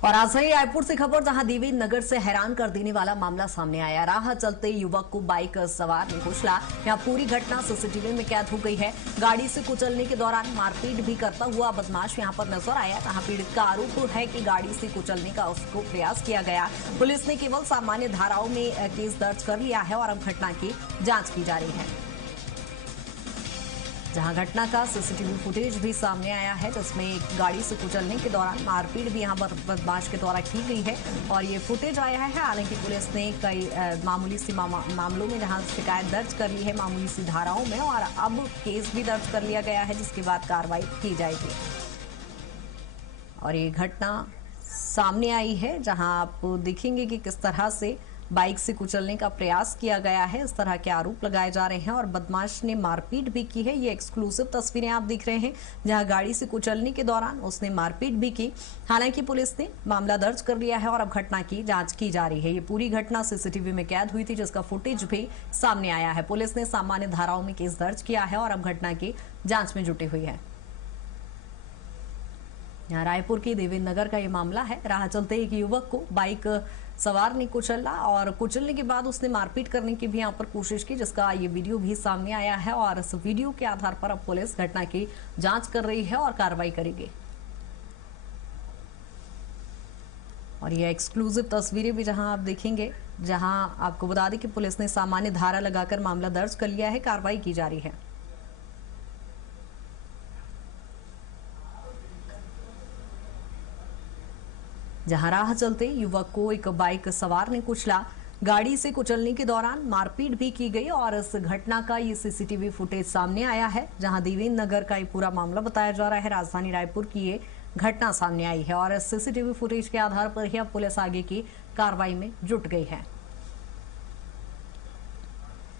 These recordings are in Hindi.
और राजधानी रायपुर से खबर, जहां देवेंद्र नगर से हैरान कर देने वाला मामला सामने आया। राह चलते युवक को बाइक सवार ने कुचला। यहां पूरी घटना सीसीटीवी में कैद हो गई है। गाड़ी से कुचलने के दौरान मारपीट भी करता हुआ बदमाश यहां पर नजर आया। जहां पीड़ित का आरोप है कि गाड़ी से कुचलने का उसको प्रयास किया गया। पुलिस ने केवल सामान्य धाराओं में केस दर्ज कर लिया है और अब घटना की जांच की जा रही है। जहां घटना का सीसीटीवी फुटेज भी सामने आया है, जिसमें गाड़ी से कुचलने के दौरान मारपीट भी यहां पर बदमाश के द्वारा की गई है और ये फुटेज आया है। हालांकि पुलिस ने कई मामूली सी मामलों में जहां शिकायत दर्ज कर ली है, मामूली सी धाराओं में, और अब केस भी दर्ज कर लिया गया है, जिसके बाद कार्रवाई की जाएगी। और ये घटना सामने आई है जहां आप देखेंगे कि किस तरह से बाइक से कुचलने का प्रयास किया गया है। इस तरह के आरोप लगाए जा रहे हैं और बदमाश ने मारपीट भी की है। ये एक्सक्लूसिव तस्वीरें आप देख रहे हैं, जहां गाड़ी से कुचलने के दौरान उसने मारपीट भी की। हालांकि पुलिस ने मामला दर्ज कर लिया है और अब घटना की जांच की जा रही है। ये पूरी घटना सीसीटीवी में कैद हुई थी, जिसका फुटेज भी सामने आया है। पुलिस ने सामान्य धाराओं में केस दर्ज किया है और अब घटना की जांच में जुटी हुई है। यहाँ रायपुर के देवेंद्र नगर का ये मामला है। राह चलते एक युवक को बाइक सवार ने कुचला और कुचलने के बाद उसने मारपीट करने की भी यहाँ पर कोशिश की, जिसका ये वीडियो भी सामने आया है और इस वीडियो के आधार पर अब पुलिस घटना की जांच कर रही है और कार्रवाई करेगी। और ये एक्सक्लूसिव तस्वीरें भी जहां आप देखेंगे, जहां आपको बता दें कि पुलिस ने सामान्य धारा लगाकर मामला दर्ज कर लिया है, कार्रवाई की जा रही है। जहां राह चलते युवक को एक बाइक सवार ने कुचला। गाड़ी से कुचलने के दौरान मारपीट भी की गई और इस घटना का ये सीसीटीवी फुटेज सामने आया है, जहां देवेंद्र नगर का ये पूरा मामला बताया जा रहा है। राजधानी रायपुर की ये घटना सामने आई है और इस सीसीटीवी फुटेज के आधार पर ही अब पुलिस आगे की कार्रवाई में जुट गई है।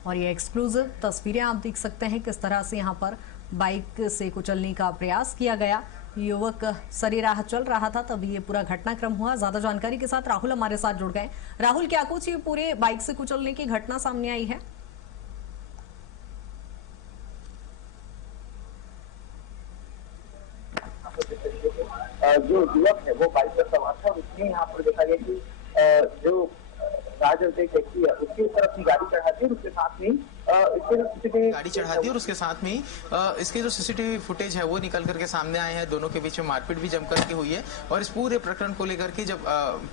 और ये एक्सक्लूसिव तस्वीरें आप देख सकते हैं, किस तरह से यहाँ पर बाइक से कुचलने का प्रयास किया गया। युवक सरी राह चल रहा था, तभी ये पूरा घटनाक्रम हुआ। ज्यादा जानकारी के साथ राहुल हमारे साथ जुड़ गए। राहुल, क्या कुछ ये पूरे बाइक से कुचलने की घटना सामने आई है? जो युवक है वो बाइक पर सवार था, उसने यहाँ पर देखा गया कि जो राह चलते एक व्यक्ति है उसकी तरफ की गाड़ी चढ़ा दी और उसके साथ में गाड़ी चढ़ा दी और उसके साथ में इसके जो सीसीटीवी फुटेज है वो निकल करके सामने आए हैं। दोनों के बीच में मारपीट भी जमकर के हुई है और इस पूरे प्रकरण को लेकर के जब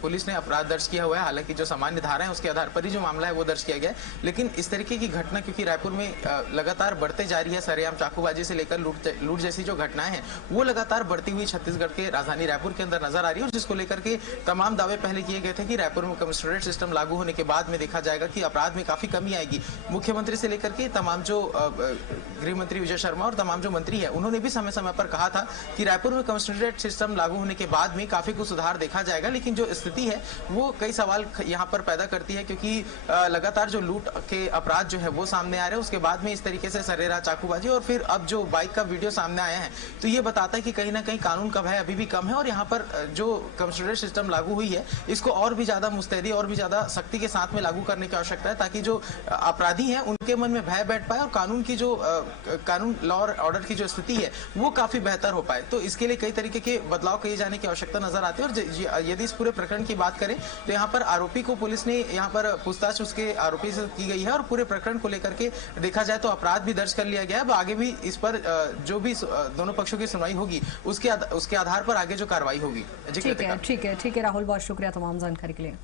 पुलिस ने अपराध दर्ज किया हुआ है, हालांकि जो सामान्य धारा है उसके आधार पर ही जो मामला है वो दर्ज किया गया है। लेकिन इस तरीके की घटना क्योंकि रायपुर में लगातार बढ़ते जा रही है, सरेआम चाकूबाजी से लेकर लूट जैसी जो घटनाएं हैं वो लगातार बढ़ती हुई छत्तीसगढ़ के राजधानी रायपुर के अंदर नजर आ रही है, जिसको लेकर के तमाम दावे पहले किए गए थे कि रायपुर में कमिश्नरेट सिस्टम लागू होने के बाद में देखा जाएगा कि अपराध में काफी कमी आएगी। मुख्यमंत्री से लेकर के तमाम जो गृह मंत्री विजय शर्मा और तमाम जो मंत्री है उन्होंने भी समय समय पर कहा था कि रायपुर में कमिश्नरेट सिस्टम लागू होने के बाद में काफी कुछ सुधार देखा जाएगा। लेकिन जो स्थिति है वो कई सवाल यहाँ पर पैदा करती है, क्योंकि लगातार जो लूट के अपराध जो है वो सामने आ रहे हैं, उसके बाद में इस तरीके से सरेराह चाकूबाजी और फिर अब जो बाइक का वीडियो सामने आया है, तो ये बताता है कि कहीं ना कहीं कानून का भय अभी भी कम है और यहाँ पर जो कमिश्नरेट सिस्टम लागू हुई है इसको और भी ज्यादा मुस्तैदी और भी ज्यादा सख्ती के साथ में लागू करने की आवश्यकता है, ताकि जो अपराधी हैं उनके मन में भय बैठ पाए और कानून की जो कानून लॉ और ऑर्डर की जो स्थिति है वो काफी बेहतर हो पाए। तो इसके लिए कई तरीके के बदलाव किए जाने की आवश्यकता नजर आती है। और यदि इस पूरे प्रकरण की बात करें तो यहाँ पर आरोपी को पुलिस ने यहाँ पर पूछताछ उसके आरोपी से की गई है और पूरे प्रकरण को लेकर के देखा जाए तो अपराध भी दर्ज कर लिया गया है। अब आगे भी इस पर जो भी दोनों पक्षों की सुनवाई होगी उसके आधार पर आगे जो कार्रवाई होगी। ठीक है राहुल, बहुत शुक्रिया तमाम जानकारी के लिए।